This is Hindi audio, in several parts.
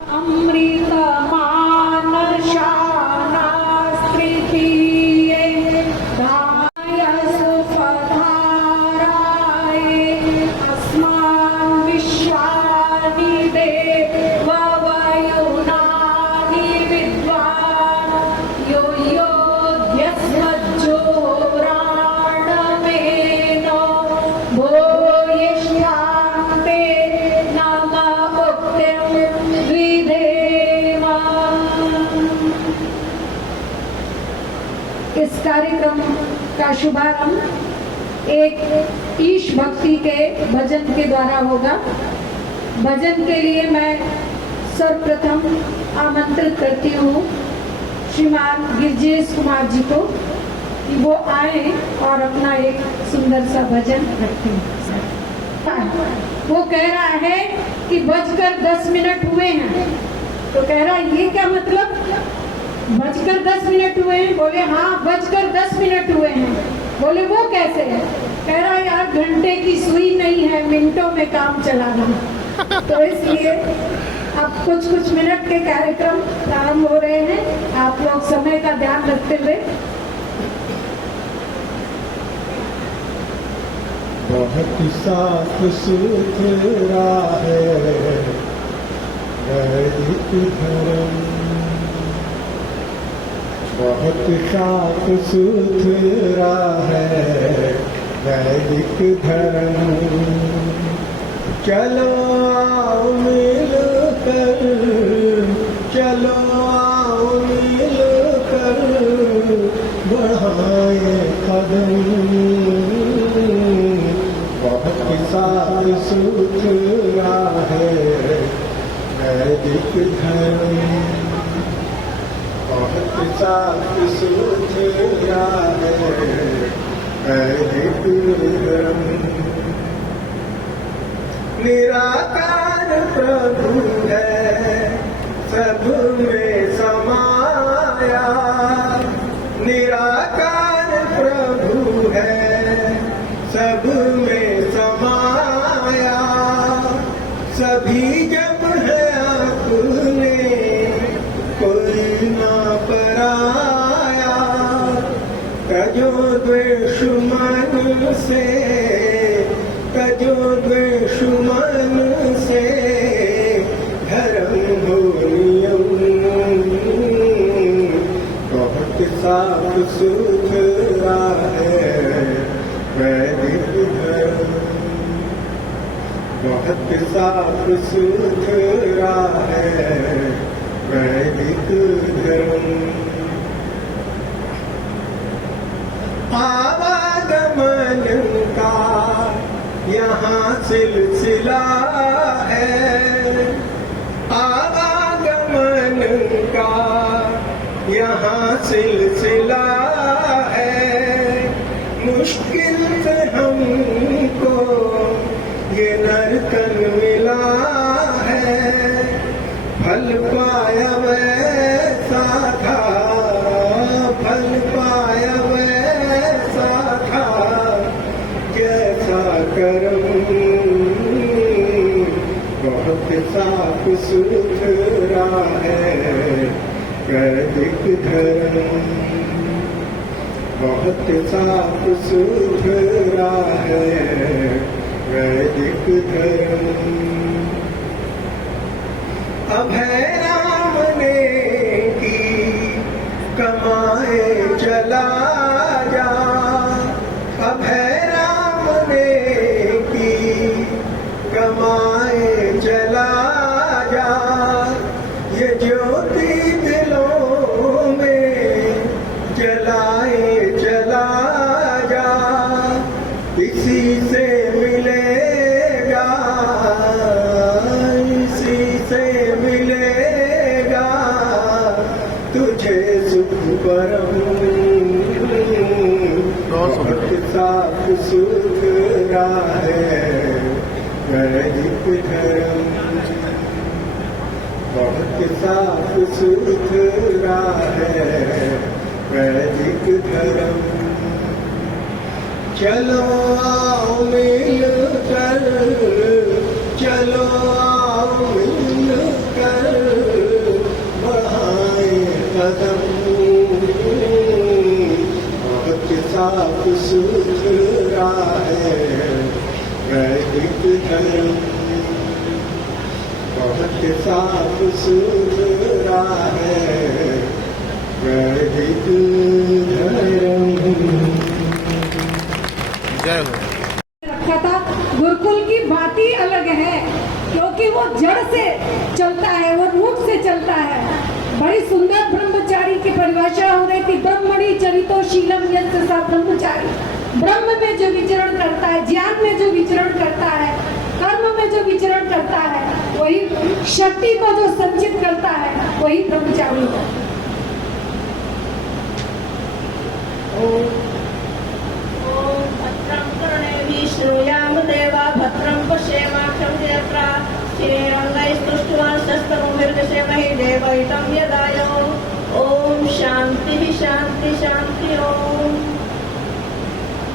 अमृतमानशानास्त्रितीये धाय सुपधाराय अस्मान् विश्वानि देववयुनानि विद्वान् यो योध्यस्मज्जोराणमेनो भूयिष्ठान्ते नमः उक्तिं विधेम। इस कार्यक्रम का शुभारंभ एक ईश भक्ति के भजन के द्वारा होगा। भजन के लिए मैं सर्वप्रथम आमंत्रित करती हूँ श्रीमान गिरजेश कुमार जी को कि वो आए और अपना एक सुंदर सा भजन रखें। वो कह रहा है कि बजकर 10 मिनट हुए हैं, तो कह रहा है ये क्या मतलब, बजकर 10 मिनट हुए हैं? बोले हाँ बजकर 10 मिनट हुए हैं। बोले वो कैसे है? कह रहा है यार घंटे की सुई नहीं है, मिनटों में काम चलाना। तो इसलिए अब कुछ मिनट के कार्यक्रम प्रारंभ हो रहे हैं। आप लोग समय का ध्यान रखते हुए। बहुत साफ सुथरा है वैदिक धर्म, बहुत साफ सुथरा है वैदिक धर्म। चलो आओ मिलकर, चलो आओ मिलकर बढ़ाए कदम। बहुत साफ सुथरा है वैदिक धर्म, बहुत साफ सुथरा है वैदिक धर्म। निराकार प्रभु है सब में समाया, निराकार प्रभु है सब में समाया। सभी जब है अपने कोई ना पराया, तजो द्वेष मन से, तजो द्वेष मन से धर्म हो नियम। बहुत साफ सुथरा है वैदिक धर्म, बहुत साफ सुथरा है वैदिक धर्म। आवागमन का यहाँ सिलसिला है, आवागमन का यहाँ सिलसिला है। मुश्किल से हमको ये नर्तन मिला है, फल पाया वैसा था, फल पाया वैसा था जैसा कर्म। बहुत साफ सुथरा है वैदिक धर्म, बहुत साफ सुथरा है वैदिक धर्म। अभय राम ने की कमाए चला जा, अभय राम ने की कमाए चला जा। ये ज्योति दिलों में जलाए चला जा, इसी से मिलेगा, इसी से मिलेगा तुझे सुख परम। बहुत साफ सुथरा है वैदिक धर्म, बहुत साफ सुथरा है वैदिक धर्म। चलो आओ मिलकर, चलो आओ मिलकर धर्म बहुत साफ सुथरा है वैदिक धर्म। जय हो। रखा था। गुरुकुल की बात ही अलग है, क्योंकि वो जड़ से चलता है, वो रूट से चलता है। बड़ी सुंदर ब्रह्मचारी की परिभाषा हो रही थी, ब्रह्मणि चरितो शीलम यस्य सा ब्रह्मचारी। ब्रह्म में जो विचरण करता है, ज्ञान में जो विचरण करता है, कर्म में जो विचरण करता है, वही शक्ति को जो संचित करता है, वही ब्रह्मचारी है। भद्रं कर्णेभिः श्रूयाम देवा भद्रं पश्येमाक्षभिर्यत्रा श्रीरङ्गैस्तुष्ट्वांशस्तमोर्गसेमहि देवैतं यदाय। ओम शांति शांति शांति ओम।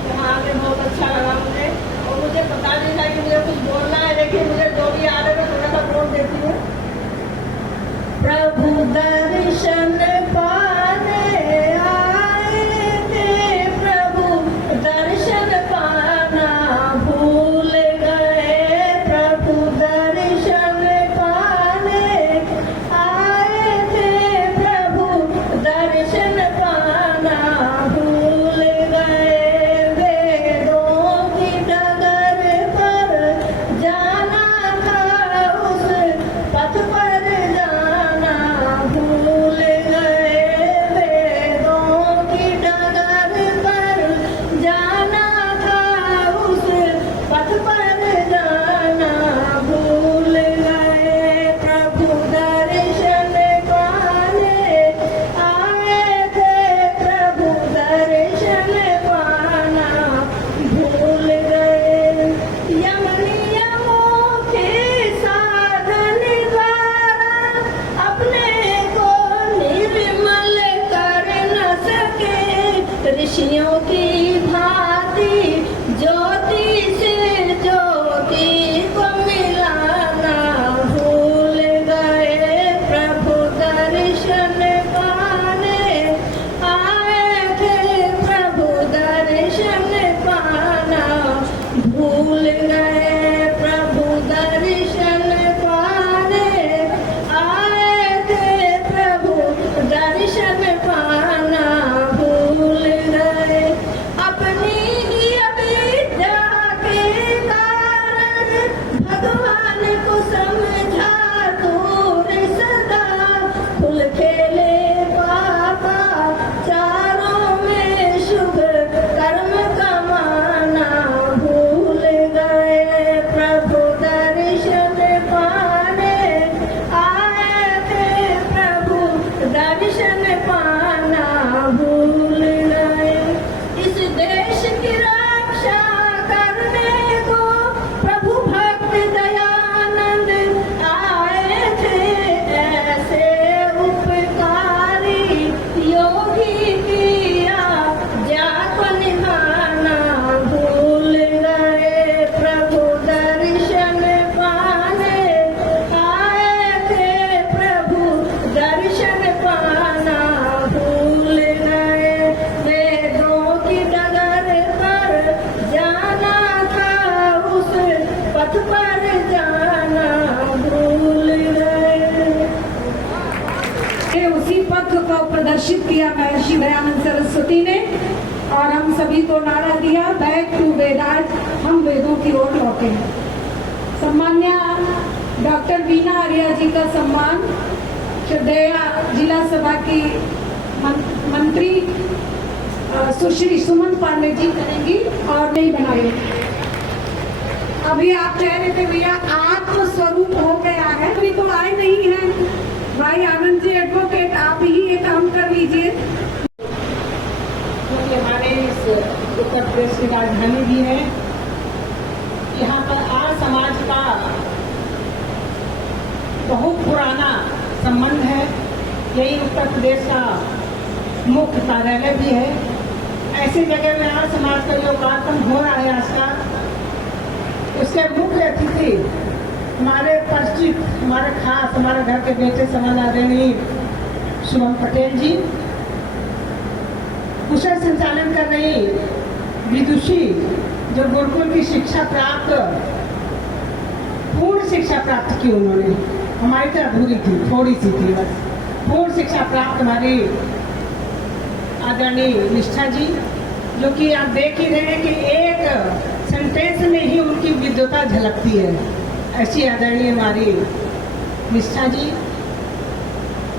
यहाँ आगे बहुत अच्छा लगा मुझे, और मुझे पता नहीं था कि मुझे कुछ बोलना है, लेकिन मुझे जो भी याद है मैं थोड़ा सा बोल देती हूँ। प्रभु दर्शन पाने आए थे, प्रभु दर्शन पाना भूल गए। प्रभु दर्शन पाने आए थे, प्रभु दर्शन पाना भूल गए। वेदों की डगर पर जाना था, उस पथ पर जाना भूल गए। वेदों की डगर पर जाना था, उस पथ पर जाना भूल गए। प्रभु दर्शन पाने आए थे, प्रभु दर्शन पाना भूल गए। यम नियमों के साधन द्वारा अपने को निर्मल कर न सके, ऋषियों की भांति ज्योति से ज्योति को मिलाना भूल गए। प्रभु दर्शन पाने आए थे, प्रभु दर्शन पाना भूल गए। प्रभु दर्शन पाने आए थे, प्रभु दर्शन पाना भूल गए। अपनी ही अविद्या के कारण भगवान को समझा दूर सदा, खुल खेले पापा चारों में शुभ कर्म कमाना भूल गए। प्रभु दर्शन पाने आए थे, प्रभु दर्शन पाना भूल गए। इस देश की रक्षा करने को प्रभु भक्त दयानंद आए थे, ऐसे उपकारी योगी किया जाप निभाना भूल गए। प्रभु दर्शन पाने आए थे, प्रभु दर्शन पाना भूल गए। वेदों की डगर पर जाना था, उस पथ पर जाना भूल गए। उसी पथ को प्रदर्शित किया महर्षि दयानंद सरस्वती ने, और हम सभी को नारा दिया, बैक टू वेदास, हम वेदों की ओर लौटे। सम्मान्य डॉक्टर वीना आर्या जी का सम्मान श्रद्धेय जिला सभा की मंत्री सुश्री सुमन पांडे जी करेंगी और नहीं बनाए। अभी आप कह रहे थे भैया आत्म स्वरूप हो गया है, अभी तो आए नहीं है। भाई आनंद जी एडवोकेट, आप ही ये काम कर लीजिए। क्योंकि हमारे इस उत्तर प्रदेश की राजधानी भी है, यहाँ पर आर्य समाज का बहुत पुराना संबंध है। यही उत्तर प्रदेश का मुख्य कार्यालय भी है। ऐसी जगह में आर्य समाज का जो कार्यक्रम हो रहा है आज का, उसके मुख्य अतिथि हमारे परिचित, हमारे खास, हमारे घर के बेटे समान आदरणीय शुभम पटेल जी, कुशल संचालन कर रही विदुषी जो गुरुकुल की शिक्षा प्राप्त पूर्ण शिक्षा प्राप्त की उन्होंने, हमारी तो अधूरी थी, थोड़ी सी थी बस। पूर्ण शिक्षा प्राप्त हमारी आदरणीय निष्ठा जी, जो कि आप देख ही रहे हैं कि एक सेंटेंस में ही उनकी विद्वता झलकती है। ऐसी आदरणीय हमारी निष्ठा जी।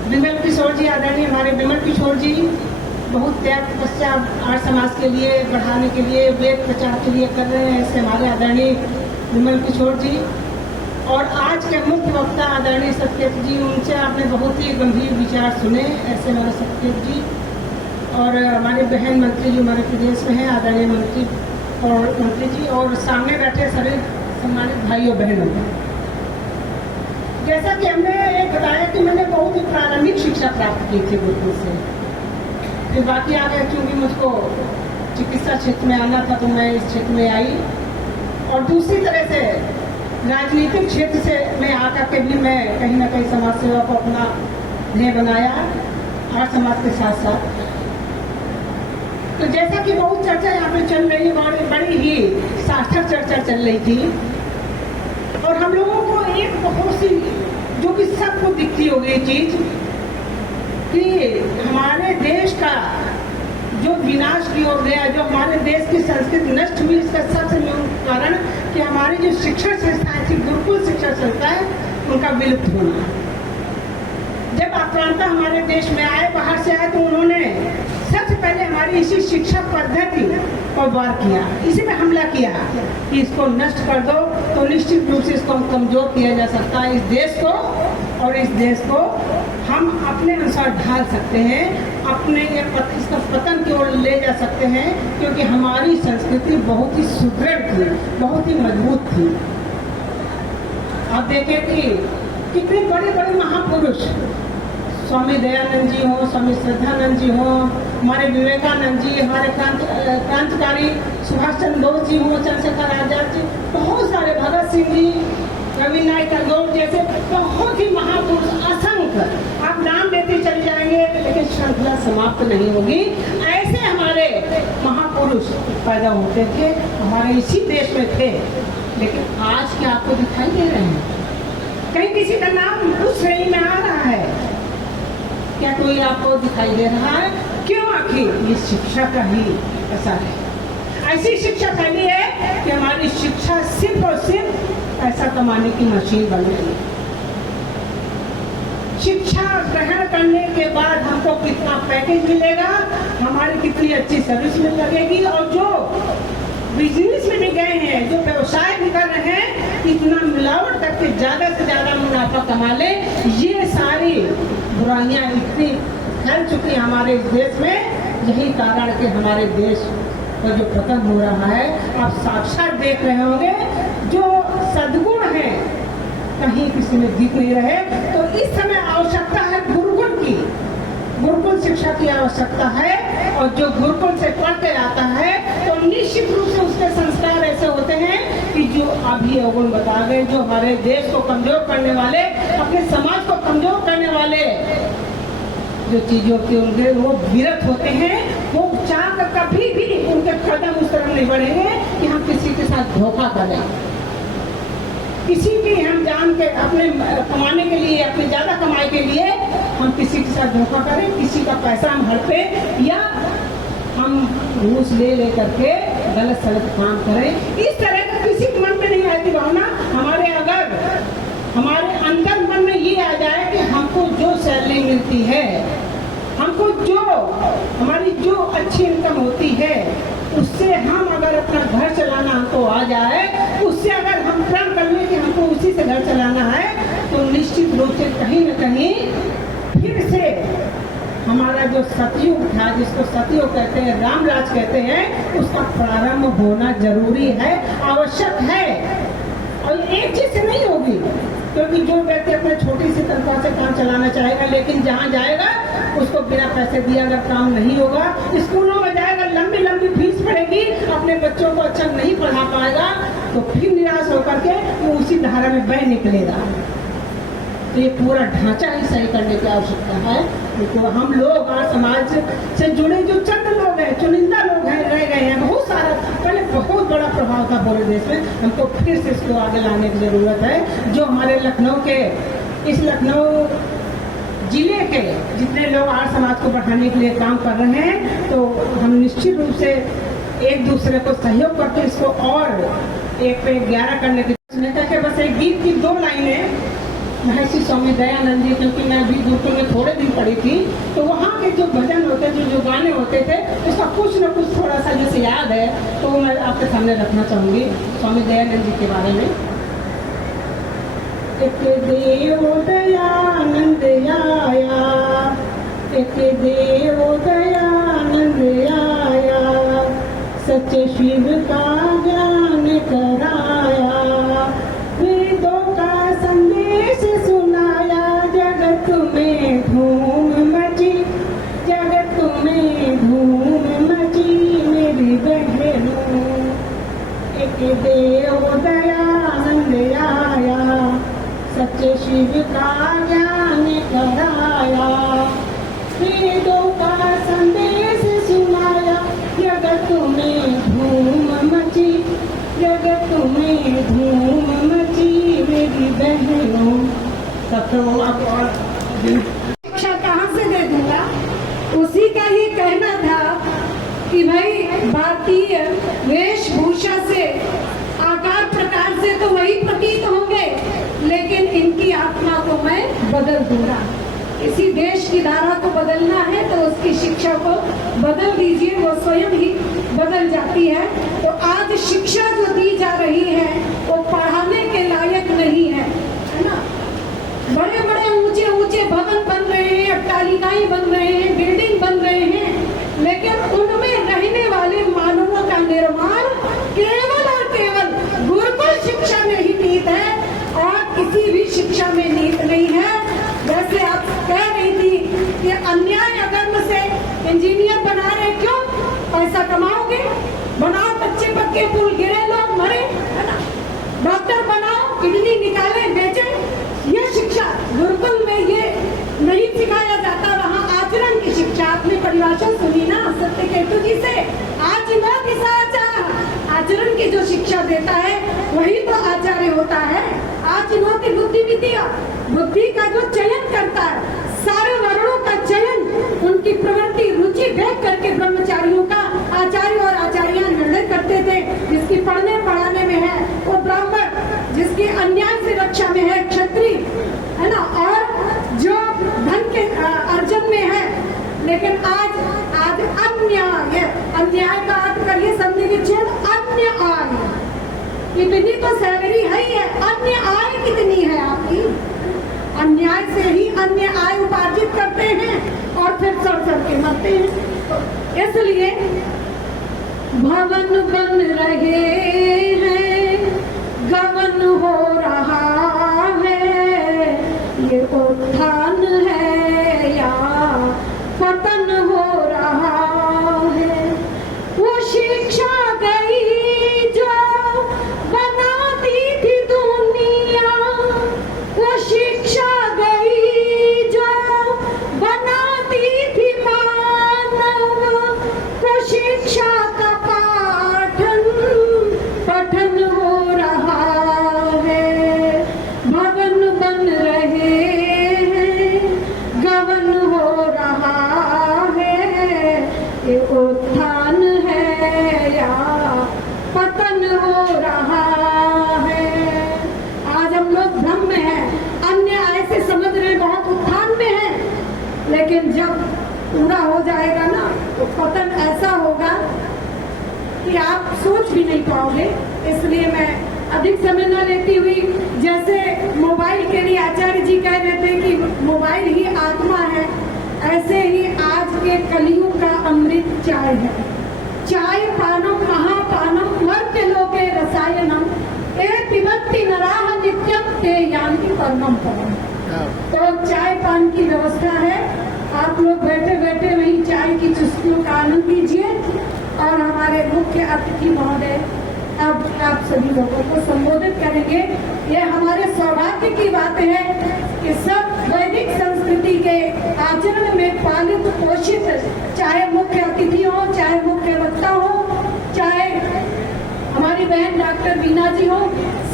विमल किशोर जी, आदरणीय हमारे विमल किशोर जी बहुत त्याग तपस्या आर्य समाज के लिए बढ़ाने के लिए, वेद प्रचार के लिए कर रहे हैं। ऐसे हमारे आदरणीय विमल किशोर जी। और आज के मुख्य वक्ता आदरणीय सत्येत जी, उनसे आपने बहुत ही गंभीर विचार सुने। ऐसे हमारे सत्येत जी और हमारे बहन मंत्री जी हमारे प्रदेश में हैं, आदरणीय मंत्री जी, और सामने बैठे सभी सम्मानित भाइयों बहनों। जैसा कि हमने एक बताया कि मैंने बहुत ही प्रारंभिक शिक्षा प्राप्त की थी गुरुकुल से, फिर बाकी आ गया क्योंकि मुझको चिकित्सा क्षेत्र में आना था तो मैं इस क्षेत्र में आई। और दूसरी तरह से राजनीतिक क्षेत्र से मैं आकर के भी मैं कहीं ना कहीं समाज सेवा को अपना ध्येय बनाया और समाज के साथ साथ। तो जैसा कि बहुत चर्चा यहाँ पे चल रही है, बड़ी ही सार्थक चर्चा चल रही थी, और हम लोगों को एक बहुत सी जो कि सबको दिखती होगी चीज कि हमारे देश का जो विनाश की ओर गया, जो हमारे देश की संस्कृति नष्ट हुई, इसका सबसे मूल कारण कि हमारी जो शिक्षण संस्थाएं थी, गुरुकुल शिक्षण संस्थाएं, उनका विलुप्त होना। जब आक्रांता हमारे देश में आए, बाहर से आए, तो उन्होंने सबसे पहले हमारी इसी शिक्षा पद्धति को वार किया, इसी पे हमला किया कि इसको नष्ट कर दो, तो निश्चित रूप से इसको कमजोर किया जा सकता है, इस देश को, और इस देश को हम अपने अनुसार ढाल सकते हैं, अपने इसका पतन की ओर ले जा सकते हैं, क्योंकि हमारी संस्कृति बहुत ही सुदृढ़ थी, बहुत ही मजबूत थी। आप देखें कि कितने बड़े बड़े महापुरुष, स्वामी दयानंद जी हो, स्वामी श्रद्धानंद जी हो, हमारे विवेकानंद जी, हमारे क्रांतिकारी सुभाष चंद्र बोस जी हो, चंद्रशेखर आजाद जी, बहुत सारे, भगत सिंह जी, रविन्द्रनाथ टैगोर जैसे बहुत ही महापुरुष असंख्य, आप नाम लेते चले जाएंगे लेकिन श्रृंखला समाप्त नहीं होगी। ऐसे हमारे महापुरुष पैदा होते थे, हमारे इसी देश में थे, लेकिन आज क्या आपको दिखाई दे रहे हैं? कहीं किसी का नाम उस श्रेणी में आ रहा है क्या? कोई आपको दिखाई दे रहा है? क्यों? आखिर ये शिक्षा का ही असर है। ऐसी शिक्षा फैली है कि हमारी शिक्षा सिर्फ और सिर्फ पैसा कमाने की मशीन बन गई। शिक्षा ग्रहण करने के बाद हमको कितना पैकेज मिलेगा, हमारी कितनी अच्छी सर्विस मिल लगेगी, और जो बिजनेस में भी गए हैं, जो व्यवसाय भी कर रहे हैं, इतना मिलावट करके ज्यादा से ज्यादा मुनाफा कमा ले, ये सारी बुराइयां इतनी फैल चुकी है हमारे इस देश में। यही कारण कि हमारे देश का जो पतन हो रहा है, आप साक्षात देख रहे होंगे, जो सद्गुण है कहीं किसी में दिख नहीं रहे। तो इस समय आवश्यकता है गुरुकुल की, गुरुकुल शिक्षा की आवश्यकता है, और जो गुरुकुल से पढ़ के आता है तो निश्चित रूप से उसके संस्कार ऐसे होते हैं कि जो अभी अवगुण बता गए, जो हमारे देश को कमजोर करने वाले, अपने समाज को कमजोर करने वाले जो चीजों के उनके वो विरत होते हैं, वो चाह कर कभी भी उनके कदम उस तरफ नहीं बढ़ेंगे कि हम किसी के साथ धोखा करें, किसी भी हम जान के अपने कमाने के लिए, अपनी ज्यादा कमाई के लिए हम किसी के साथ धोखा करें, किसी का पैसा हम हड़पे, या हम घूस ले करके गलत सलत काम करें। इस तरह का किसी के मन में नहीं आती भावना। हमारे अगर हमारे अंदर मन में ये आ जाए कि हमको जो सैलरी मिलती है, हमको जो हमारी जो अच्छी इनकम होती है, उससे हम अगर अपना घर चलाना हमको आ जाए, उससे अगर हम प्रण कर लें कि हमको उसी से घर चलाना है, तो निश्चित रूप से कहीं न कहीं फिर से हमारा जो सतयुग था, जिसको सतयुग कहते हैं, रामराज कहते हैं, उसका प्रारंभ होना जरूरी है, आवश्यक है। और एक चीज से नहीं होगी, क्योंकि जो व्यक्ति अपने छोटी सी तनख्वाह से काम चलाना चाहेगा, लेकिन जहाँ जाएगा उसको बिना पैसे दिए अगर काम नहीं होगा, स्कूलों में जाएगा, लंबी लंबी फीस पड़ेगी, अपने बच्चों को अच्छा नहीं पढ़ा पाएगा, तो फिर निराश होकर के वो उसी धारा में बह निकलेगा। तो ये पूरा ढांचा ही सही करने की आवश्यकता है। तो हम लोग और समाज से जुड़े जो चंद लोग हैं, चुनिंदा लोग हैं, रह गए हैं, बहुत सारा पहले बहुत बड़ा प्रभाव था पूरे देश में, हमको फिर से इसको आगे लाने की जरूरत है। जो हमारे लखनऊ के, इस लखनऊ जिले के जितने लोग आर्य समाज को बढ़ाने के लिए काम कर रहे हैं, तो हम निश्चित रूप से एक दूसरे को सहयोग करके इसको और 1 पे 11 करने की नेता के बस एक गीत की 2 लाइनें महर्षि स्वामी दयानंद जी, क्योंकि मैं अभी गुरुकुल में थोड़े दिन पढ़ी थी, तो वहाँ के जो भजन होते थे, जो गाने होते थे, उसका कुछ न कुछ थोड़ा सा जैसे याद है, तो मैं आपके सामने रखना चाहूंगी स्वामी दयानंद जी के बारे में। एक देव दयानंद आया, एक देव दयानंद आया, सच्चे शिव का ज्ञान कराया, वेदों का संदेश सुनाया, जगत में धूम मची, जगत में धूम मची मेरी बहनों। एक देव दयानंद आया, सच्चे शिव का ज्ञान कराया, वेदों का संदेश सुनाया, जगत में धूम मची, जगत में धूम मची मेरी बहनों। शिक्षा कहाँ से दे दूंगा? उसी का ही कहना था कि भाई भारतीय वेशभूषा से, आकार प्रकार से तो वही प्रतीत होंगे, लेकिन इनकी आत्मा को मैं बदल दूंगा। किसी देश की धारा को बदलना है तो उसकी शिक्षा को बदल दीजिए, वो स्वयं ही बदल जाती है। तो आज शिक्षा जो दी जा रही है वो पढ़ाने के लायक नहीं है, है ना। बड़े बड़े ऊंचे ऊंचे भवन बन रहे हैं, अट्टालिकाएं बन रहे हैं, बिल्डिंग बन रहे हैं, लेकिन उनमें रहने वाले मानवों का निर्माण केवल और केवल गुरुकुल शिक्षा में ही नीत है और किसी भी शिक्षा में नीत नहीं है। जैसे आप कह रही थी कि अन्याय अधर्म से इंजीनियर बना रहे, क्यों? पैसा कमाओगे, बनाओ कच्चे पक्के पुल, गिरे लोग मरे, है ना। डॉक्टर बनाओ, किडनी निकाले बेचे। ये शिक्षा गुरुकुल में ये नहीं सिखाया जाता, वहाँ आचरण की शिक्षा। आपने परिभाषा सुनी ना सत्यकेतु जी से, आचरण की आचरण की जो शिक्षा देता है वही तो आचार्य होता है। आचरण की बुद्धि विद्या, बुद्धि का जो चयन करता है, सारे वर्णों का चयन, उनकी प्रवृत्ति रुचि देख करके ब्रह्मचारियों का आचार्य और आचार्य निर्णय करते थे। जिसकी पढ़ने पढ़ाने में है वो ब्राह्मण, जिसकी अन्याय से रक्षा में है क्षत्रिय, है ना, और जो धन के अर्जन में है। लेकिन आज अन्याय, अन्याय का अर्थ करिए संधि विच्छेद, अन्य आय। ये विधि तो सैलरी है ही है, अन्य आय कितनी है आपकी? अन्याय से ही अन्य आय उपार्जित करते हैं और फिर सड़ के मरते हैं। इसलिए भवन बन रहे हैं, गमन हो रहा है, ये उत्थान है या पतन हो रहा है। वो शिक्षा गई जो बनाती थी दुनिया, वो शिक्षा गई जो बनाती थी मानव, वो शिक्षा का पठन हो रहा है। भवन बन रहे हैं, गमन हो रहा है, ये उत्थान है या पतन हो रहा है। आज हम लोग भ्रम में हैं, अन्य ऐसे समझ रहे बहुत उत्थान में है, लेकिन जब पूरा हो जाएगा ना तो पतन ऐसा होगा कि आप सोच भी नहीं पाओगे। इसलिए मैं अधिक समय न लेती हुई, जैसे मोबाइल के लिए आचार्य जी कह रहे थे कि मोबाइल ही आत्मा है, ऐसे ही आज के कलियुग का अमृत चाय है। चाय पानम महापानम मर्त्य लोके रसायनम, ते पिबन्ति नराः नित्यम ते यान्ति परमं पदम्। तो चाय पान की व्यवस्था है, आप लोग बैठे बैठे वही चाय की चुस्कियों का आनंद लीजिए। और हमारे मुख्य अतिथि महोदय अब आप सभी लोगों को संबोधित करेंगे। ये हमारे सौभाग्य की बात है कि सब वैदिक संस्कृति के आचरण में पालित पोषित, चाहे मुख्य अतिथि हो, चाहे मुख्य वक्ता हो, चाहे हमारी बहन डॉक्टर बीना जी हो,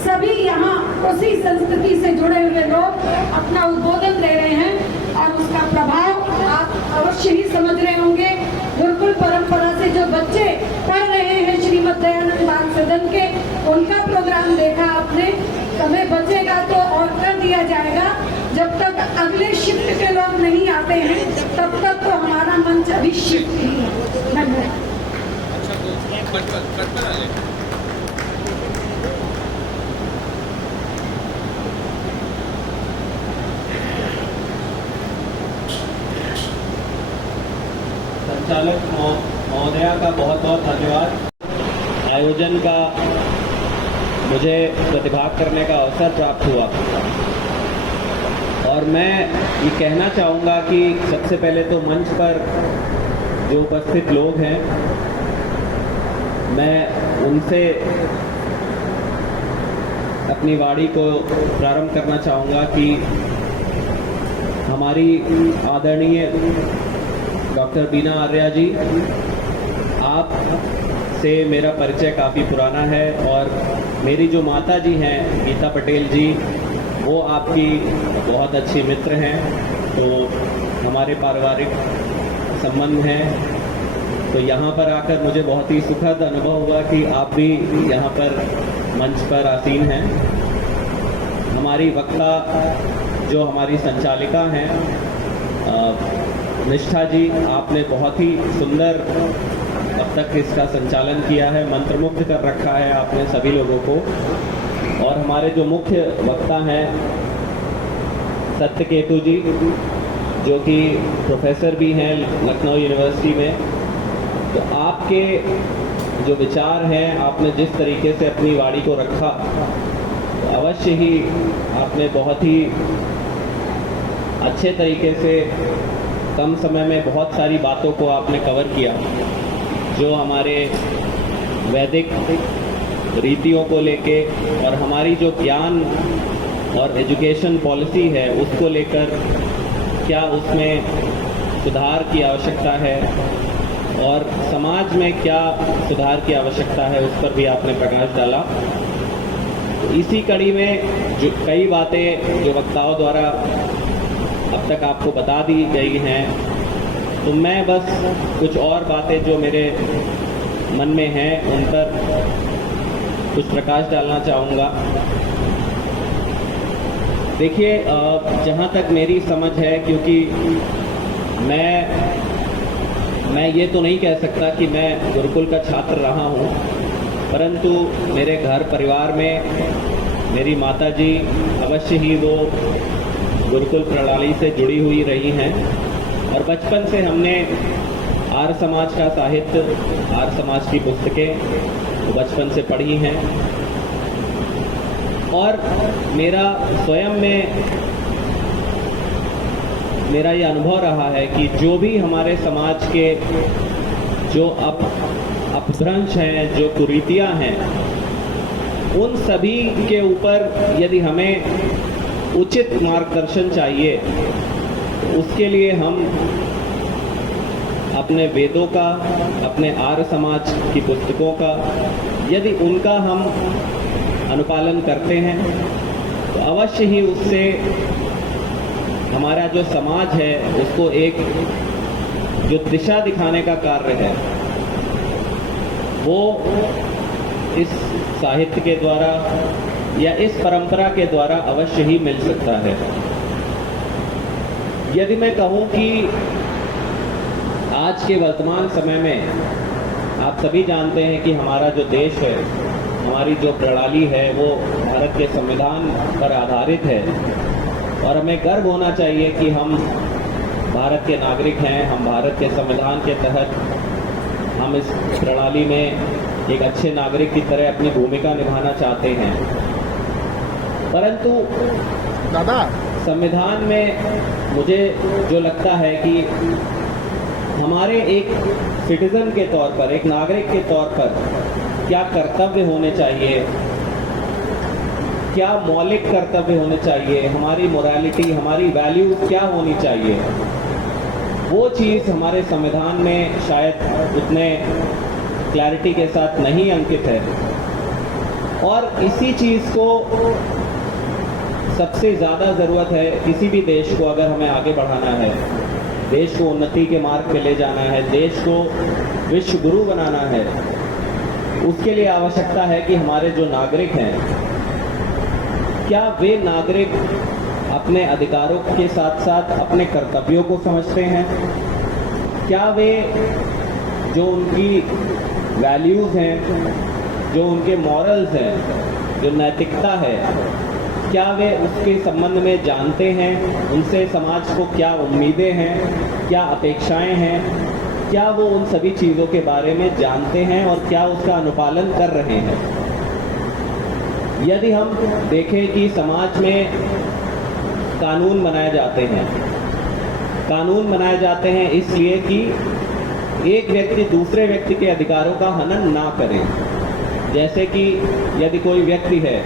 सभी यहाँ उसी संस्कृति से जुड़े हुए लोग अपना उद्बोधन दे रहे हैं और उसका प्रभाव आप अवश्य ही समझ रहे होंगे। गुरुकुल परंपरा से जो बच्चे पढ़ रहे हैं श्रीमद दयानंद बाल सदन के, उनका प्रोग्राम देखा आपने। समय बचेगा तो और कर दिया जाएगा। जब तक अगले शिफ्ट के लोग नहीं आते हैं तब तक तो हमारा मंच अभी शिफ्ट ही है। धन्यवाद। संचालक महोदया का बहुत बहुत धन्यवाद। आयोजन का मुझे प्रतिभाग करने का अवसर प्राप्त हुआ और मैं ये कहना चाहूँगा कि सबसे पहले तो मंच पर जो उपस्थित लोग हैं, मैं उनसे अपनी वाणी को प्रारंभ करना चाहूँगा कि हमारी आदरणीय डॉक्टर बीना आर्या जी, आप से मेरा परिचय काफ़ी पुराना है और मेरी जो माता जी हैं गीता पटेल जी, वो आपकी बहुत अच्छी मित्र हैं। तो हमारे पारिवारिक संबंध हैं। तो यहाँ पर आकर मुझे बहुत ही सुखद अनुभव हुआ कि आप भी यहाँ पर मंच पर आसीन हैं। हमारी वक्ता जो हमारी संचालिका हैं निष्ठा जी, आपने बहुत ही सुंदर अब तक इसका संचालन किया है, मंत्रमुग्ध कर रखा है आपने सभी लोगों को। और हमारे जो मुख्य वक्ता हैं सत्यकेतु जी, जो कि प्रोफेसर भी हैं लखनऊ यूनिवर्सिटी में, तो आपके जो विचार हैं, आपने जिस तरीके से अपनी वाणी को रखा, तो अवश्य ही आपने बहुत ही अच्छे तरीके से कम समय में बहुत सारी बातों को आपने कवर किया, जो हमारे वैदिक रीतियों को लेके और हमारी जो ज्ञान और एजुकेशन पॉलिसी है उसको लेकर क्या उसमें सुधार की आवश्यकता है और समाज में क्या सुधार की आवश्यकता है, उस पर भी आपने प्रकाश डाला। तो इसी कड़ी में जो कई बातें जो वक्ताओं द्वारा अब तक आपको बता दी गई हैं, तो मैं बस कुछ और बातें जो मेरे मन में हैं उन पर कुछ प्रकाश डालना चाहूँगा। देखिए, जहाँ तक मेरी समझ है, क्योंकि मैं ये तो नहीं कह सकता कि मैं गुरुकुल का छात्र रहा हूँ, परंतु मेरे घर परिवार में मेरी माताजी अवश्य ही वो गुरुकुल प्रणाली से जुड़ी हुई रही हैं और बचपन से हमने आर्य समाज का साहित्य, आर्य समाज की पुस्तकें बचपन से पढ़ी हैं। और मेरा स्वयं में मेरा ये अनुभव रहा है कि जो भी हमारे समाज के जो अपभ्रंश हैं, जो कुरीतियाँ हैं, उन सभी के ऊपर यदि हमें उचित मार्गदर्शन चाहिए, तो उसके लिए हम अपने वेदों का, अपने आर्य समाज की पुस्तकों का, यदि उनका हम अनुपालन करते हैं तो अवश्य ही उससे हमारा जो समाज है उसको एक जो दिशा दिखाने का कार्य है वो इस साहित्य के द्वारा या इस परंपरा के द्वारा अवश्य ही मिल सकता है। यदि मैं कहूँ कि आज के वर्तमान समय में आप सभी जानते हैं कि हमारा जो देश है, हमारी जो प्रणाली है, वो भारत के संविधान पर आधारित है और हमें गर्व होना चाहिए कि हम भारत के नागरिक हैं। हम भारत के संविधान के तहत हम इस प्रणाली में एक अच्छे नागरिक की तरह अपनी भूमिका निभाना चाहते हैं, परंतु संविधान में मुझे जो लगता है कि हमारे एक सिटीजन के तौर पर, एक नागरिक के तौर पर क्या कर्तव्य होने चाहिए, क्या मौलिक कर्तव्य होने चाहिए, हमारी मोरालिटी, हमारी वैल्यूज क्या होनी चाहिए, वो चीज़ हमारे संविधान में शायद उतने क्लैरिटी के साथ नहीं अंकित है। और इसी चीज़ को सबसे ज़्यादा ज़रूरत है किसी भी देश को अगर हमें आगे बढ़ाना है, देश को उन्नति के मार्ग पे ले जाना है, देश को विश्व गुरु बनाना है, उसके लिए आवश्यकता है कि हमारे जो नागरिक हैं, क्या वे नागरिक अपने अधिकारों के साथ साथ अपने कर्तव्यों को समझते हैं, क्या वे जो उनकी वैल्यूज़ हैं, जो उनके मॉरल्स हैं, जो नैतिकता है, क्या वे उसके संबंध में जानते हैं, उनसे समाज को क्या उम्मीदें हैं, क्या अपेक्षाएं हैं, क्या वो उन सभी चीज़ों के बारे में जानते हैं और क्या उसका अनुपालन कर रहे हैं। यदि हम देखें कि समाज में कानून बनाए जाते हैं, कानून बनाए जाते हैं इसलिए कि एक व्यक्ति दूसरे व्यक्ति के अधिकारों का हनन ना करे। जैसे कि यदि कोई व्यक्ति है,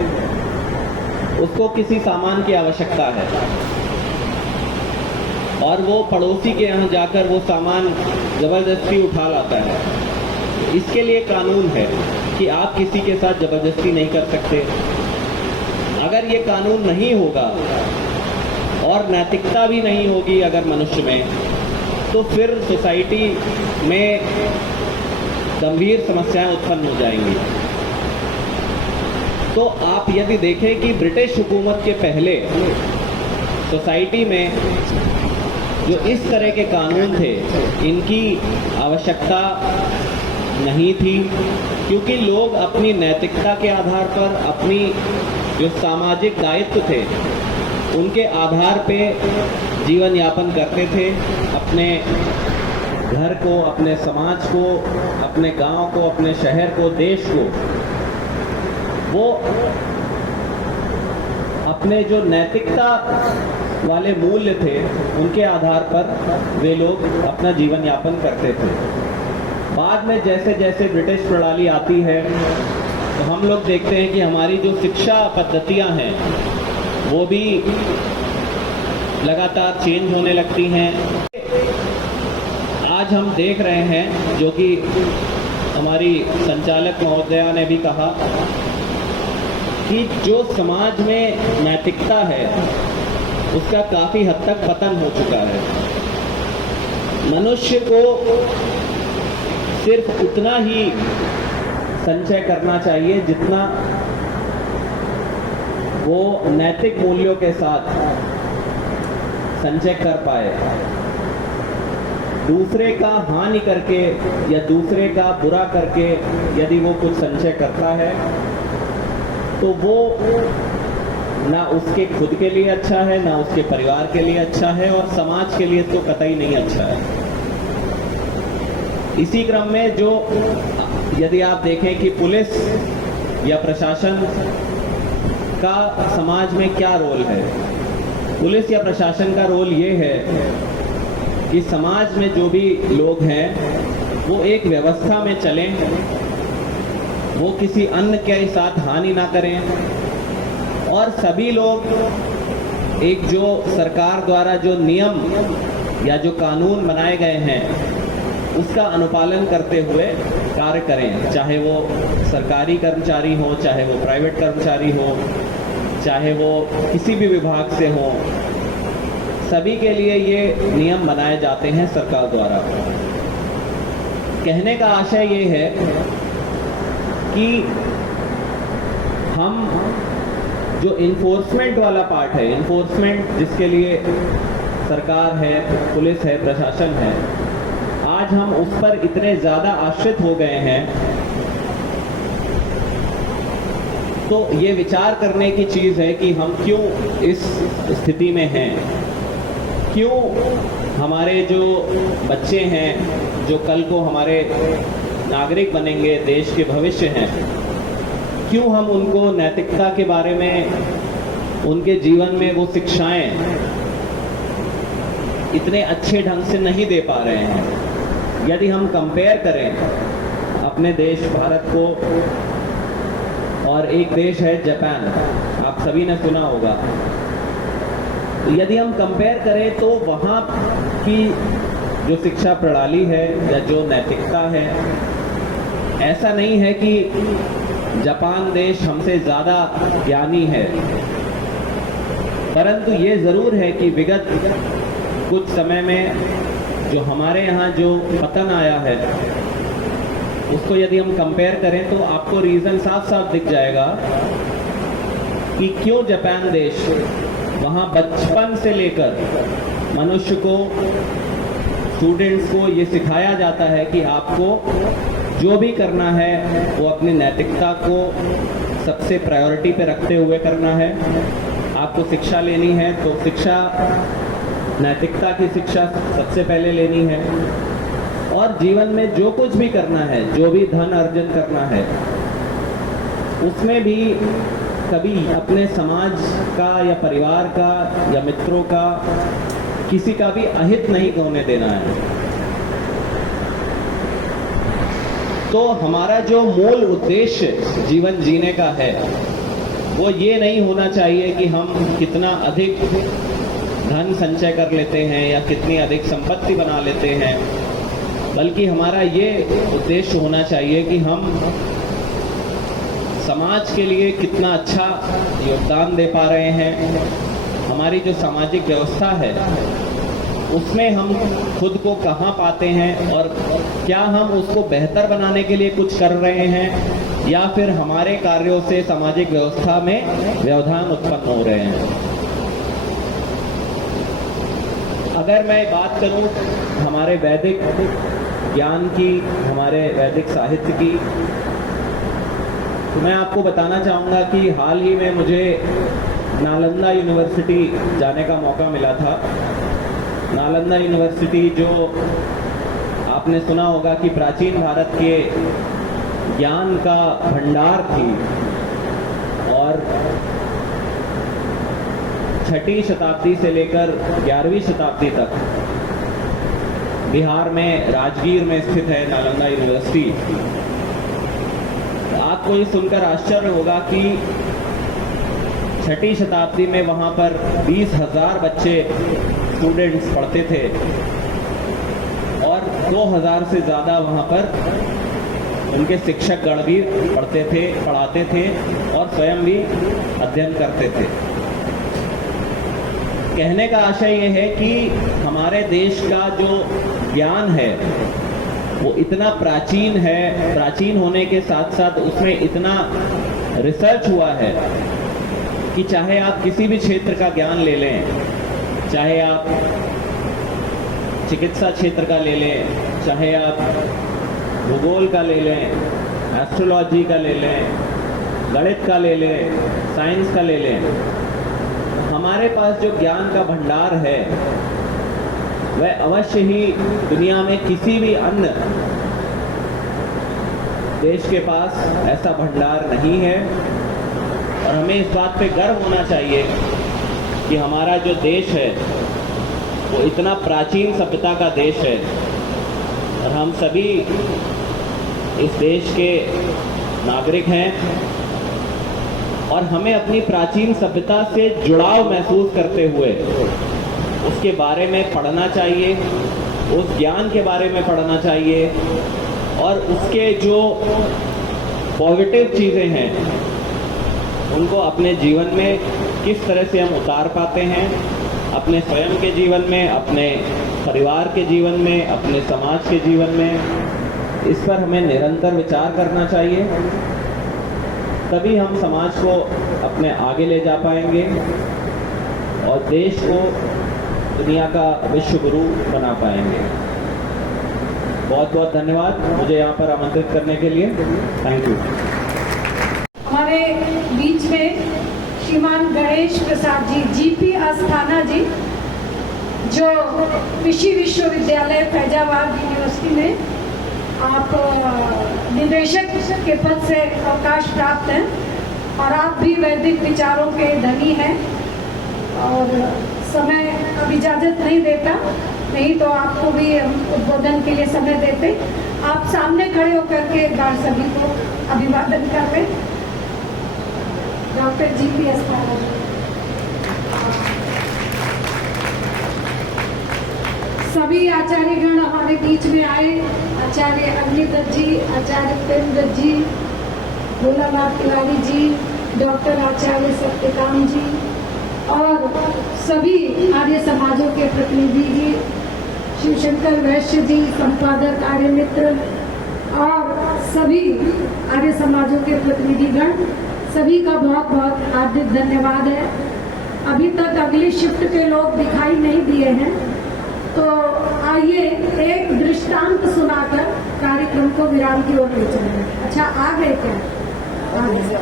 उसको किसी सामान की आवश्यकता है और वो पड़ोसी के यहाँ जाकर वो सामान ज़बरदस्ती उठा लाता है, इसके लिए कानून है कि आप किसी के साथ ज़बरदस्ती नहीं कर सकते। अगर ये कानून नहीं होगा और नैतिकता भी नहीं होगी अगर मनुष्य में, तो फिर सोसाइटी में गंभीर समस्याएं उत्पन्न हो जाएंगी। तो आप यदि देखें कि ब्रिटिश हुकूमत के पहले सोसाइटी में जो इस तरह के कानून थे, इनकी आवश्यकता नहीं थी, क्योंकि लोग अपनी नैतिकता के आधार पर, अपनी जो सामाजिक दायित्व थे उनके आधार पे जीवन यापन करते थे। अपने घर को, अपने समाज को, अपने गांव को, अपने शहर को, देश को, वो अपने जो नैतिकता वाले मूल्य थे उनके आधार पर वे लोग अपना जीवन यापन करते थे। बाद में जैसे जैसे ब्रिटिश प्रणाली आती है तो हम लोग देखते हैं कि हमारी जो शिक्षा पद्धतियां हैं वो भी लगातार चेंज होने लगती हैं। आज हम देख रहे हैं, जो कि हमारी संचालक महोदया ने भी कहा, कि जो समाज में नैतिकता है उसका काफ़ी हद तक पतन हो चुका है। मनुष्य को सिर्फ उतना ही संचय करना चाहिए जितना वो नैतिक मूल्यों के साथ संचय कर पाए। दूसरे का हानि करके या दूसरे का बुरा करके यदि वो कुछ संचय करता है तो वो ना उसके खुद के लिए अच्छा है, ना उसके परिवार के लिए अच्छा है, और समाज के लिए तो कतई नहीं अच्छा है। इसी क्रम में जो यदि आप देखें कि पुलिस या प्रशासन का समाज में क्या रोल है, पुलिस या प्रशासन का रोल ये है कि समाज में जो भी लोग हैं वो एक व्यवस्था में चलें, वो किसी अन्य के साथ हानि ना करें, और सभी लोग एक जो सरकार द्वारा जो नियम या जो कानून बनाए गए हैं उसका अनुपालन करते हुए कार्य करें, चाहे वो सरकारी कर्मचारी हो, चाहे वो प्राइवेट कर्मचारी हो, चाहे वो किसी भी विभाग से हो। सभी के लिए ये नियम बनाए जाते हैं सरकार द्वारा। कहने का आशय ये है कि हम जो इन्फोर्समेंट वाला पार्ट है, इन्फोर्समेंट जिसके लिए सरकार है, पुलिस है, प्रशासन है, आज हम उस पर इतने ज़्यादा आश्रित हो गए हैं, तो ये विचार करने की चीज़ है कि हम क्यों इस स्थिति में हैं, क्यों हमारे जो बच्चे हैं, जो कल को हमारे नागरिक बनेंगे, देश के भविष्य हैं, क्यों हम उनको नैतिकता के बारे में, उनके जीवन में वो शिक्षाएं इतने अच्छे ढंग से नहीं दे पा रहे हैं। यदि हम कंपेयर करें अपने देश भारत को, और एक देश है जापान, आप सभी ने सुना होगा। यदि हम कंपेयर करें तो वहाँ की जो शिक्षा प्रणाली है या जो नैतिकता है, ऐसा नहीं है कि जापान देश हमसे ज़्यादा ज्ञानी है, परंतु ये ज़रूर है कि विगत कुछ समय में जो हमारे यहाँ जो पतन आया है, उसको यदि हम कंपेयर करें तो आपको रीज़न साफ साफ दिख जाएगा कि क्यों जापान देश, वहाँ बचपन से लेकर मनुष्य को, स्टूडेंट्स को ये सिखाया जाता है कि आपको जो भी करना है वो अपनी नैतिकता को सबसे प्रायोरिटी पे रखते हुए करना है। आपको शिक्षा लेनी है तो शिक्षा, नैतिकता की शिक्षा सबसे पहले लेनी है, और जीवन में जो कुछ भी करना है, जो भी धन अर्जन करना है, उसमें भी कभी अपने समाज का या परिवार का या मित्रों का, किसी का भी अहित नहीं होने देना है। तो हमारा जो मूल उद्देश्य जीवन जीने का है वो ये नहीं होना चाहिए कि हम कितना अधिक धन संचय कर लेते हैं या कितनी अधिक संपत्ति बना लेते हैं, बल्कि हमारा ये उद्देश्य होना चाहिए कि हम समाज के लिए कितना अच्छा योगदान दे पा रहे हैं, हमारी जो सामाजिक व्यवस्था है उसमें हम खुद को कहाँ पाते हैं, और क्या हम उसको बेहतर बनाने के लिए कुछ कर रहे हैं या फिर हमारे कार्यों से सामाजिक व्यवस्था में व्यवधान उत्पन्न हो रहे हैं। अगर मैं बात करूं हमारे वैदिक ज्ञान की, हमारे वैदिक साहित्य की, तो मैं आपको बताना चाहूँगा कि हाल ही में मुझे नालंदा यूनिवर्सिटी जाने का मौका मिला था। नालंदा यूनिवर्सिटी, जो आपने सुना होगा कि प्राचीन भारत के ज्ञान का भंडार थी, और 6वीं शताब्दी से लेकर 11वीं शताब्दी तक बिहार में राजगीर में स्थित है नालंदा यूनिवर्सिटी। आपको ये सुनकर आश्चर्य होगा कि 6वीं शताब्दी में वहाँ पर 20,000 बच्चे, स्टूडेंट्स पढ़ते थे, और 2,000 से ज़्यादा वहाँ पर उनके शिक्षक गण भी पढ़ाते थे और स्वयं भी अध्ययन करते थे। कहने का आशय ये है कि हमारे देश का जो ज्ञान है वो इतना प्राचीन है, प्राचीन होने के साथ साथ उसमें इतना रिसर्च हुआ है कि चाहे आप किसी भी क्षेत्र का ज्ञान ले लें, चाहे आप चिकित्सा क्षेत्र का ले लें, चाहे आप भूगोल का ले लें, एस्ट्रोलॉजी का ले लें, गणित का ले लें, साइंस का ले लें, हमारे पास जो ज्ञान का भंडार है वह अवश्य ही दुनिया में किसी भी अन्य देश के पास ऐसा भंडार नहीं है। और हमें इस बात पे गर्व होना चाहिए कि हमारा जो देश है वो इतना प्राचीन सभ्यता का देश है, और हम सभी इस देश के नागरिक हैं, और हमें अपनी प्राचीन सभ्यता से जुड़ाव महसूस करते हुए उसके बारे में पढ़ना चाहिए, उस ज्ञान के बारे में पढ़ना चाहिए, और उसके जो पॉजिटिव चीज़ें हैं उनको अपने जीवन में किस तरह से हम उतार पाते हैं, अपने स्वयं के जीवन में, अपने परिवार के जीवन में, अपने समाज के जीवन में, इस पर हमें निरंतर विचार करना चाहिए। तभी हम समाज को अपने आगे ले जा पाएंगे और देश को दुनिया का विश्व गुरु बना पाएंगे। बहुत बहुत धन्यवाद मुझे यहाँ पर आमंत्रित करने के लिए। Thank you. हमारे बीच में श्रीमान गणेश प्रसाद जी, जीपी अस्थाना जी, जो कृषि विश्वविद्यालय फैजाबाद यूनिवर्सिटी में आप निदेशक के पद से अवकाश प्राप्त हैं, और आप भी वैदिक विचारों के धनी हैं, और समय अब इजाज़त नहीं देता, नहीं तो आपको भी हम उद्बोधन के लिए समय देते। आप सामने खड़े होकर के एक बार सभी को अभिवादन कर रहे। Doctor GP. अस्पताल, सभी आचार्यगण हमारे बीच में आए। आचार्य अग्निदत्त जी, आचार्य प्रेमदत्त जी, भोलानाथ तिवारी जी, डॉक्टर आचार्य सत्यकाम जी और सभी आर्य समाजों के प्रतिनिधि जी, शिवशंकर वैश्य जी, संपादक आर्य मित्र और सभी आर्य समाजों के प्रतिनिधिगण, सभी का बहुत बहुत हार्दिक धन्यवाद है। अभी तक अगली शिफ्ट के लोग दिखाई नहीं दिए हैं, तो आइए एक दृष्टांत सुनाकर कार्यक्रम को विराम की ओर ले चलेंगे। अच्छा, आ गए क्या? आ गए।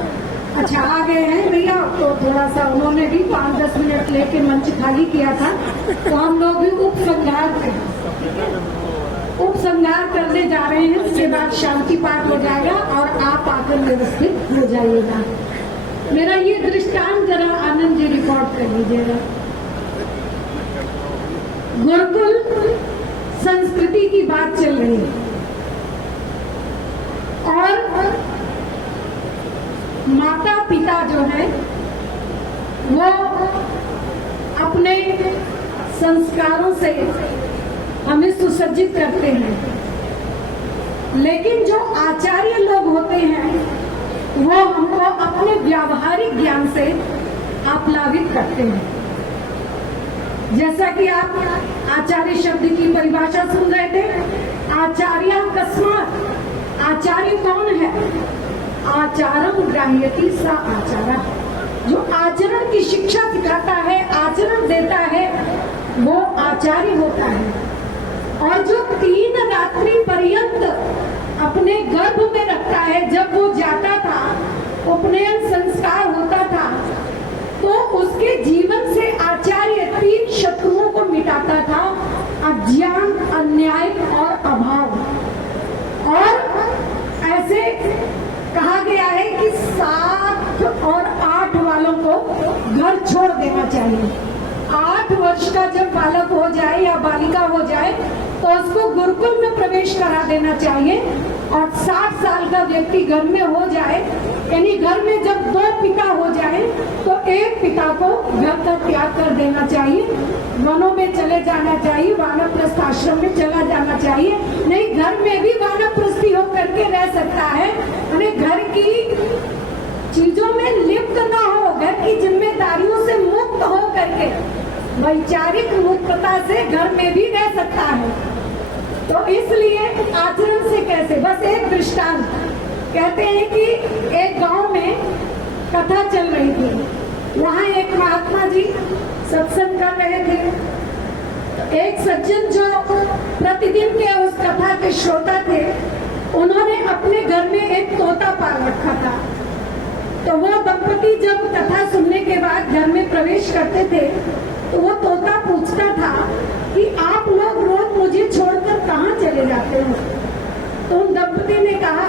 अच्छा, आ गए हैं भैया। तो थोड़ा सा उन्होंने भी 5-10 मिनट लेके मंच खाली किया था, तो हम लोग भी उपसंहार करने जा रहे हैं। उसके बाद शांति पाठ हो जाएगा और आप आकर व्यवस्थित हो जाइएगा। मेरा ये दृष्टांत जरा आनंद जी रिकॉर्ड कर लीजिएगा। गुरुकुल संस्कृति की बात चल रही है और माता पिता जो है वो अपने संस्कारों से हमें सुसज्जित करते हैं, लेकिन जो आचार्य लोग होते हैं वो हमको अपने व्यावहारिक ज्ञान से आप्लावित करते हैं। जैसा कि आप आचार्य शब्द की परिभाषा सुन रहे थे, आचार्य कस्मात्, आचार्य कौन है? आचारम ग्राह्यति स आचारा, जो आचरण की शिक्षा सिखाता है, आचरण देता है, वो आचार्य होता है। और जो 3 रात्रि पर्यंत अपने गर्भ में रखता है, जब वो जाता था, उपनयन संस्कार होता था, तो उसके जीवन से आचार्य 3 शत्रुओं को मिटाता था, अज्ञान, अन्याय और अभाव। और ऐसे कहा गया है कि 7 और 8 वालों को घर छोड़ देना चाहिए। 8 वर्ष का जब बालक हो जाए या बालिका हो जाए तो उसको गुरुकुल में प्रवेश करा देना चाहिए, और 60 साल का व्यक्ति घर में हो जाए, यानी घर में जब 2 पिता हो जाए तो एक पिता को घर का त्याग कर देना चाहिए, वनों में चले जाना चाहिए, वानप्रस्थ आश्रम में चला जाना चाहिए। नहीं, घर में भी वानप्रस्थी होकर के रह सकता है, उन्हें घर की चीजों में लिप्त न हो, घर की जिम्मेदारियों से मुक्त हो करके वैचारिक मुक्तता से घर में भी रह सकता है। तो इसलिए आचरण से कैसे, बस एक दृष्टांत कहते हैं कि एक गांव में कथा चल रही थी। वहां एक महात्मा जी सत्संग कर रहे थे। एक सज्जन जो प्रतिदिन के उस कथा के श्रोता थे, उन्होंने अपने घर में एक तोता पाल रखा था। तो वो दंपति जब कथा सुनने के बाद घर में प्रवेश करते थे तो वो तोता पूछता था कि आप लोग रोज मुझे छोड़कर कहाँ चले जाते हो? तो उन दंपति ने कहा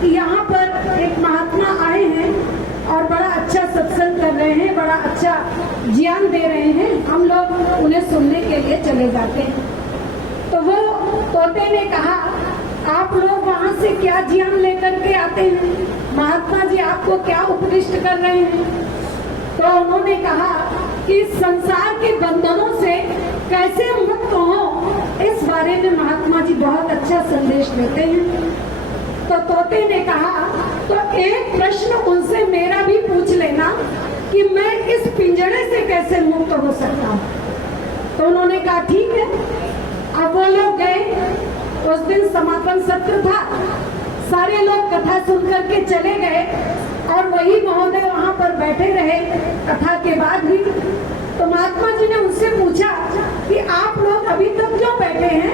कि यहाँ पर एक महात्मा आए हैं और बड़ा अच्छा सत्संग कर रहे हैं, बड़ा अच्छा ज्ञान दे रहे हैं, हम लोग उन्हें सुनने के लिए चले जाते हैं। तो वो तोते ने कहा, आप लोग वहाँ से क्या ज्ञान लेकर के आते हैं? महात्मा जी आपको क्या उपदिष्ट कर रहे हैं? तो उन्होंने कहा कि संसार के बंधनों से कैसे मुक्त हो, इस बारे में महात्मा जी बहुत अच्छा संदेश देते हैं। तो तोते ने कहा, तो एक प्रश्न उनसे मेरा भी पूछ लेना कि मैं इस पिंजरे से कैसे मुक्त हो सकता हूँ। तो उन्होंने कहा ठीक है। अब वो लोग गए, उस दिन समापन सत्र था, सारे लोग कथा सुन करके चले गए और वही महोदय वहाँ पर बैठे रहे कथा के बाद भी। तो महात्मा जी ने उनसे पूछा कि आप लोग अभी तक क्यों बैठे हैं?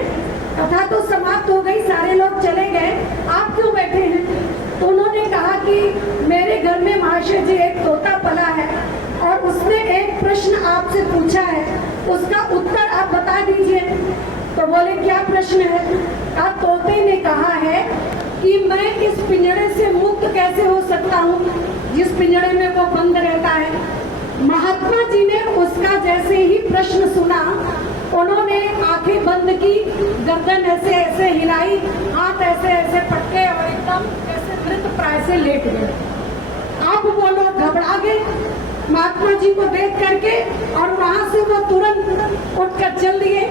कथा तो समाप्त हो गई, सारे लोग चले गए, आप क्यों बैठे हैं? तो उन्होंने कहा कि मेरे घर में महाशय जी एक तोता पला है और उसने एक प्रश्न आपसे पूछा है, उसका उत्तर आप बता दीजिए। तो बोले क्या प्रश्न है? तोते ने कहा है कि मैं इस पिंजरे से मुक्त कैसे हो सकता हूँ जिस पिंजरे में वो बंद रहता है। महात्मा जी ने उसका जैसे ही प्रश्न सुना, उन्होंने आंखें बंद की, गर्दन ऐसे ऐसे हिलाई, हाथ ऐसे ऐसे पटके और एकदम जैसे मृत प्राय से लेट गए। अब वो लोग घबरा गए महात्मा जी को देख करके और वहां से वो तुरंत उठकर चल दिए।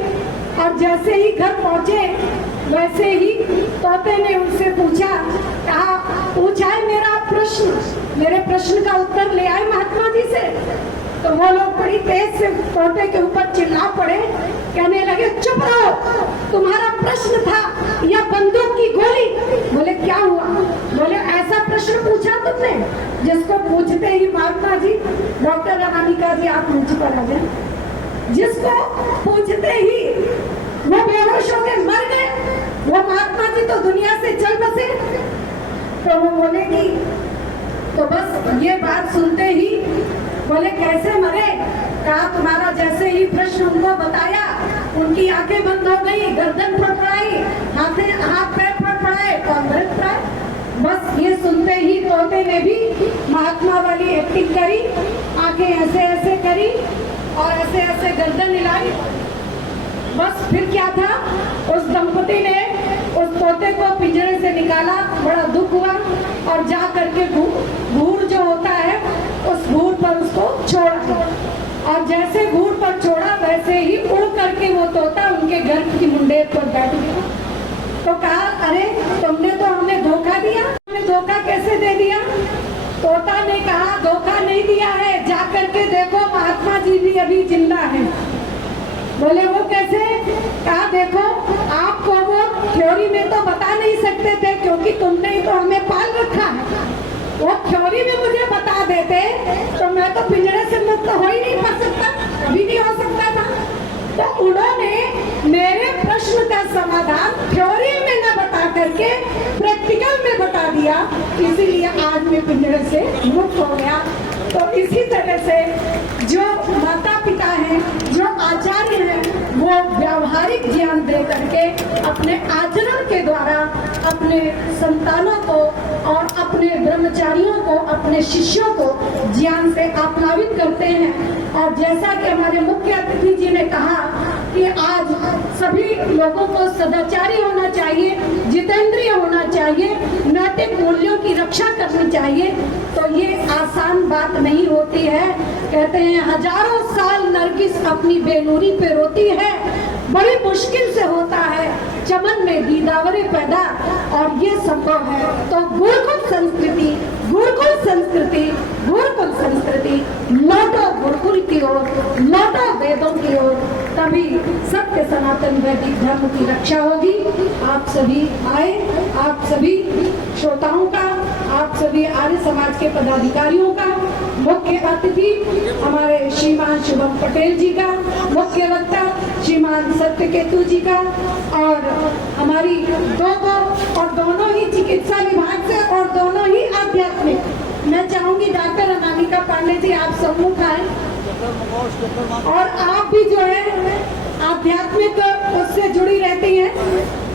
और जैसे ही घर पहुंचे वैसे ही तोते ने उनसे पूछा है मेरे प्रश्न का उत्तर ले आए महात्मा जी से। तो वो लोग बड़ी तेज से तोते के ऊपर चिल्ला पड़े, कहने लगे चुप रहो, तुम्हारा प्रश्न था या बंदूक की गोली? बोले क्या हुआ? बोले ऐसा प्रश्न पूछा तुमने जिसको पूछते ही महात्मा जी, डॉक्टर अनामिका जी आप मुझ पर आ जाए, जिसको पूछते ही वो बेहोश हो गए, मर गए, वो महात्मा जी तो दुनिया से चल बसे। तो वो बोले कि तो बस ये बात सुनते ही बोले कैसे मरे? कहा तुम्हारा जैसे ही प्रश्न उनको बताया उनकी आंखें बंद हो गई, गर्दन फड़फड़ाई, हाथ पैर फड़फड़ाए, मृत प्राय। बस ये सुनते ही तोते ने भी महात्मा वाली एक्टिंग करी, आंखें ऐसे ऐसे करी और ऐसे ऐसे गर्दन हिलाई। बस फिर क्या था, उस दंपति ने उस तोते को पिंजरे से निकाला, बड़ा दुख हुआ और जा करके घूर जो होता है उस घूर पर उसको छोड़ा। और जैसे घूर पर छोड़ा वैसे ही उड़ करके वो तोता उनके घर की मुंडे पर बैठ गया। तो कहा अरे तुमने तो हमें धोखा दिया, हमें धोखा कैसे दे दिया? तोता ने कहा धोखा नहीं दिया है, जा करके देखो महात्मा जी भी अभी जिंदा है। बोले वो कैसे? कहा देखो आपको वो थ्योरी में तो बता नहीं सकते थे क्योंकि तुमने ही तो हमें पाल रखा है। वो थ्योरी में मुझे बता देते तो मैं तो पिंजरे से मुक्त हो ही नहीं पा सकता, कभी नहीं हो सकता था। तो उन्होंने मेरे प्रश्न का समाधान थ्योरी में न बता करके प्रैक्टिकल में बता दिया, इसीलिए आज मैं पिंजरे से मुक्त हो गया। तो इसी तरह से जो माता पिता हैं, जो आचार्य हैं, वो व्यावहारिक ज्ञान दे करके अपने आचरण के द्वारा अपने संतानों को और अपने ब्रह्मचारियों को, अपने शिष्यों को ज्ञान से आप्लावित करते हैं। और जैसा कि हमारे मुख्य अतिथि जी ने कहा कि आज सभी लोगों को सदाचारी होना चाहिए, जितेंद्रिय होना चाहिए, नैतिक मूल्यों की रक्षा करनी चाहिए, तो ये आसान बात नहीं होती है। कहते हैं हजारों साल नरगिस अपनी बेनूरी पे रोती है, बड़ी मुश्किल से होता है चमन में दीदावरे पैदा, और ये संभव है तो गुरुकुल संस्कृति, गुरुकुल संस्कृति, गुरुकुल संस्कृति, लौटो गुरुकुल की ओर, लौटो वेदों की ओर, तभी सत्य सनातन वैदिक धर्म की रक्षा होगी। आप सभी आए, आप सभी श्रोताओं का, आप सभी आर्य समाज के पदाधिकारियों का, मुख्य अतिथि हमारे श्रीमान शुभम पटेल जी का, मुख्य वक्ता श्रीमान सत्यकेतु जी का, और हमारी और दोनों ही चिकित्सा विभाग से और दोनों ही आध्यात्मिक। मैं चाहूंगी डॉक्टर अनामिका पांडे जी आप सम्मुख आए, और आप भी जो है आध्यात्मिक उससे जुड़ी रहती हैं।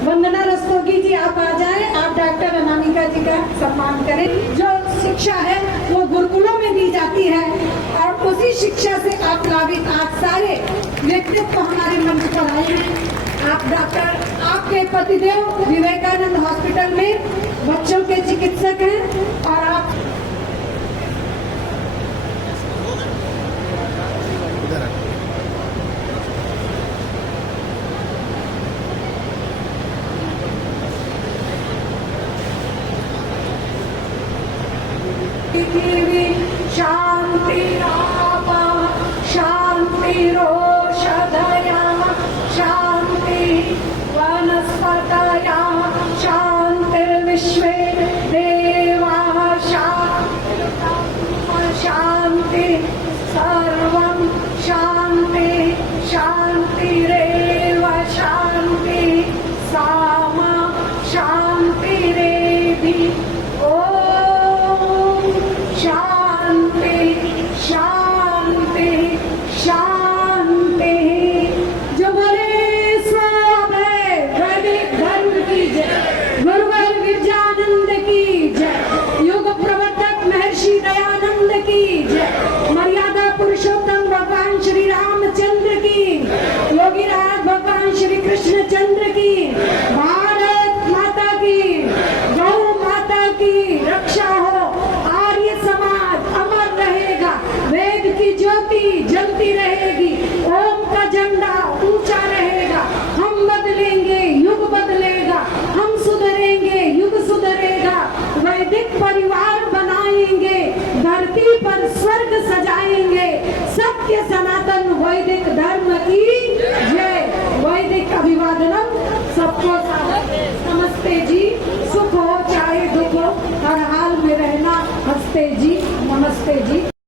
वंदना रस्तोगी जी आप आ जाएं, आप डॉक्टर अनामिका जी का सम्मान करें। जो शिक्षा है वो गुरुकुलों में दी जाती है और उसी शिक्षा से आप लाभित आज सारे व्यक्तित्व हमारे मंच पर आए हैं। आप डॉक्टर, आपके पतिदेव विवेकानंद हॉस्पिटल में बच्चों के चिकित्सक हैं और आप शांति आपा शांति रोषधया शांति वनस्पतया शांतिर्विश्वे देवाः शांति सर्वं शांति शांतिरेव शांति सामा शांतिरेधि। शांति शांति शांति। जो बोले स्वाभय वैदिक धर्म की जय, गुरुवर गिरजानंद की जय, युग प्रवर्तक महर्षि दयानंद की जय, मर्यादा पुरुषोत्तम भगवान श्री रामचंद्र की, योगी राज भगवान श्री कृष्ण चंद्र की। भारत वैदिक धर्म की जय। वैदिक अभिवादनम सबको